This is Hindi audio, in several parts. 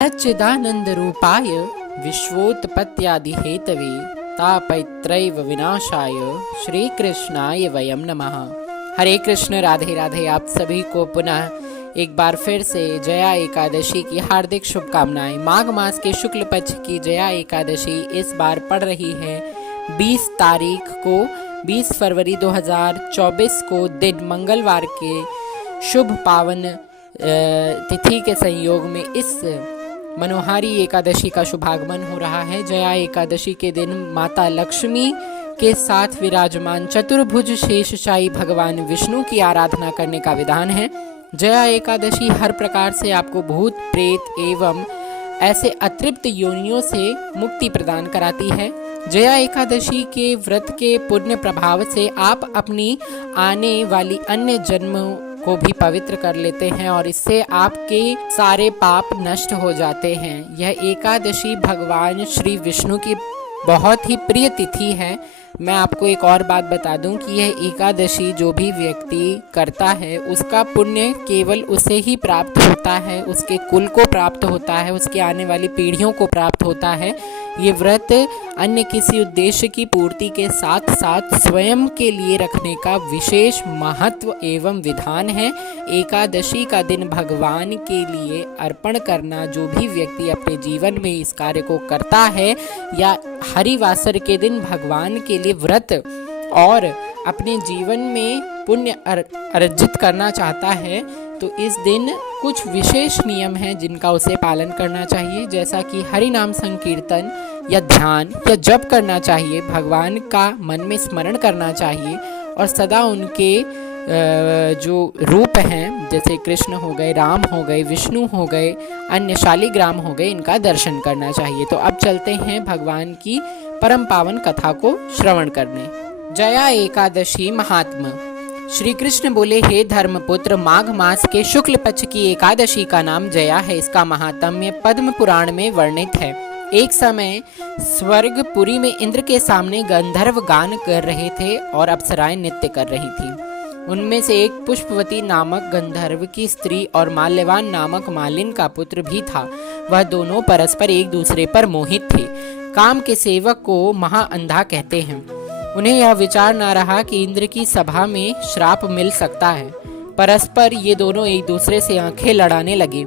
सच्चिदानन्दरूपाय विश्वोत्पत्त्यादिहेतवे तापत्रैव विनाशाय श्रीकृष्णाय वयं नमः। हरे कृष्ण, राधे राधे। आप सभी को पुनः एक बार फिर से जया एकादशी की हार्दिक शुभकामनाएं। माघ मास के शुक्ल पक्ष की जया एकादशी इस बार पड़ रही है 20 तारीख को, 20 फरवरी 2024 को दिन मंगलवार के शुभ पावन तिथि के संयोग में इस मनोहारी एकादशी का शुभागमन हो रहा है। जया एकादशी के दिन माता लक्ष्मी के साथ विराजमान चतुर्भुज शेषशायी भगवान विष्णु की आराधना करने का विधान है। जया एकादशी हर प्रकार से आपको भूत प्रेत एवं ऐसे अतृप्त योनियों से मुक्ति प्रदान कराती है। जया एकादशी के व्रत के पुण्य प्रभाव से आप अपनी आने वाली अन्य जन्मों को भी पवित्र कर लेते हैं और इससे आपके सारे पाप नष्ट हो जाते हैं। यह एकादशी भगवान श्री विष्णु की बहुत ही प्रिय तिथि है। मैं आपको एक और बात बता दूं कि यह एकादशी जो भी व्यक्ति करता है उसका पुण्य केवल उसे ही प्राप्त होता है, उसके कुल को प्राप्त होता है, उसके आने वाली पीढ़ियों को प्राप्त होता है। ये व्रत अन्य किसी उद्देश्य की पूर्ति के साथ साथ स्वयं के लिए रखने का विशेष महत्व एवं विधान है। एकादशी का दिन भगवान के लिए अर्पण करना, जो भी व्यक्ति अपने जीवन में इस कार्य को करता है या हरिवासर के दिन भगवान के लिए व्रत और अपने जीवन में पुण्य अर्जित करना चाहता है, तो इस दिन कुछ विशेष नियम हैं जिनका उसे पालन करना चाहिए, जैसा कि हरि नाम संकीर्तन या ध्यान या जप करना चाहिए, भगवान का मन में स्मरण करना चाहिए और सदा उनके जो रूप हैं जैसे कृष्ण हो गए, राम हो गए, विष्णु हो गए, अन्य शालिग्राम हो गए, इनका दर्शन करना चाहिए। तो अब चलते हैं भगवान की परम पावन कथा को श्रवण करने। जया एकादशी महात्मा। श्री कृष्ण बोले, हे धर्मपुत्र, माघ मास के शुक्ल पक्ष की एकादशी का नाम जया है। इसका महात्म्य पद्म पुराण में वर्णित है। एक समय स्वर्गपुरी में इंद्र के सामने गंधर्व गान कर रहे थे और अप्सराएं नृत्य कर रही थीं। उनमें से एक पुष्पवती नामक गंधर्व की स्त्री और माल्यवान नामक मालिन का पुत्र भी था। वह दोनों परस्पर एक दूसरे पर मोहित थे। काम के सेवक को महाअंधा कहते हैं। उन्हें यह विचार न रहा कि इंद्र की सभा में श्राप मिल सकता है। परस्पर ये दोनों एक दूसरे से आंखें लड़ाने लगे।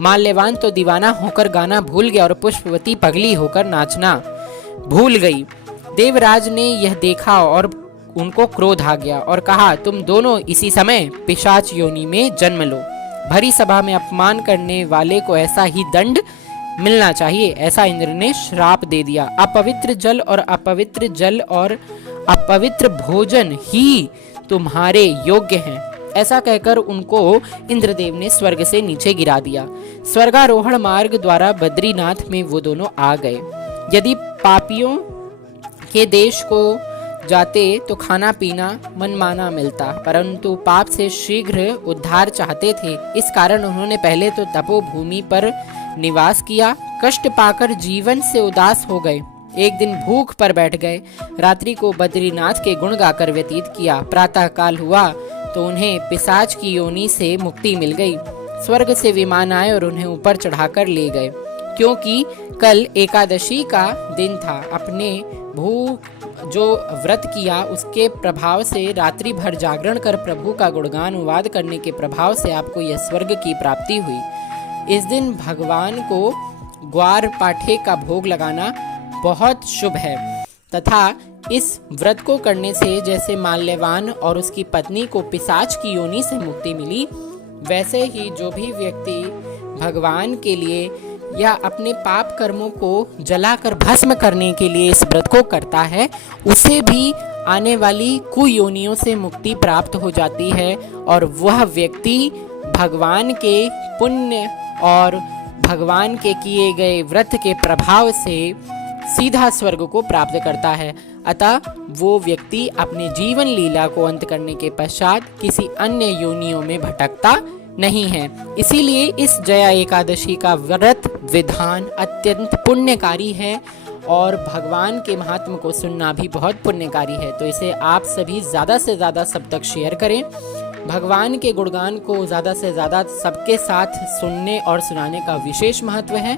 माल्यवान तो दीवाना होकर गाना भूल गया और पुष्पवती पगली होकर नाचना भूल गई। देवराज ने यह देखा और उनको क्रोध आ गया और कहा, तुम दोनों इसी समय पिशाच योनि में जन्म लो। भरी सभा में अपमान करने वाले को ऐसा ही दंड मिलना चाहिए। ऐसा इंद्र ने श्राप दे दिया। अपवित्र जल और अपवित्र भोजन ही तुम्हारे योग्य हैं। ऐसा कहकर उनको इंद्रदेव ने स्वर्ग से नीचे गिरा दिया। स्वर्गारोहण मार्ग द्वारा बद्रीनाथ में वो दोनों आ गए। यदि पापियों के देश को जाते तो खाना पीना मनमाना मिलता, परंतु पाप से शीघ्र उद्धार चाहते थे। इस कारण उन्होंने पहले तो तपोभूमि पर निवास किया। कष्ट पाकर जीवन से उदास हो गए। एक दिन भूख पर बैठ गए। रात्रि को बद्रीनाथ के गुण गाकर व्यतीत किया। प्रातः काल हुआ तो उन्हें पिशाच की योनि से मुक्ति मिल गई। स्वर्ग से विमान आए और उन्हें ऊपर चढ़ाकर ले गए। क्योंकि कल एकादशी का दिन था, अपने जो व्रत किया उसके प्रभाव से रात्रि भर जागरण कर प्रभु का गुणगान अनुवाद करने के प्रभाव से आपको यह स्वर्ग की प्राप्ति हुई। इस दिन भगवान को ग्वार पाठे का भोग लगाना बहुत शुभ है तथा इस व्रत को करने से जैसे माल्यवान और उसकी पत्नी को पिशाच की योनि से मुक्ति मिली, वैसे ही जो भी व्यक्ति भगवान के लिए या अपने पाप कर्मों को जलाकर भस्म करने के लिए इस व्रत को करता है, उसे भी आने वाली कुयोनियों से मुक्ति प्राप्त हो जाती है और वह व्यक्ति भगवान के पुण्य और भगवान के किए गए व्रत के प्रभाव से सीधा स्वर्ग को प्राप्त करता है। अतः वो व्यक्ति अपने जीवन लीला को अंत करने के पश्चात किसी अन्य योनियों में भटकता नहीं है। इसीलिए इस जया एकादशी का व्रत विधान अत्यंत पुण्यकारी है और भगवान के महात्म को सुनना भी बहुत पुण्यकारी है। तो इसे आप सभी ज़्यादा से ज़्यादा सब तक शेयर करें। भगवान के गुणगान को ज़्यादा से ज़्यादा सबके साथ सुनने और सुनाने का विशेष महत्व है।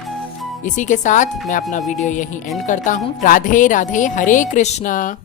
इसी के साथ मैं अपना वीडियो यहीं एंड करता हूँ। राधे राधे, हरे कृष्णा।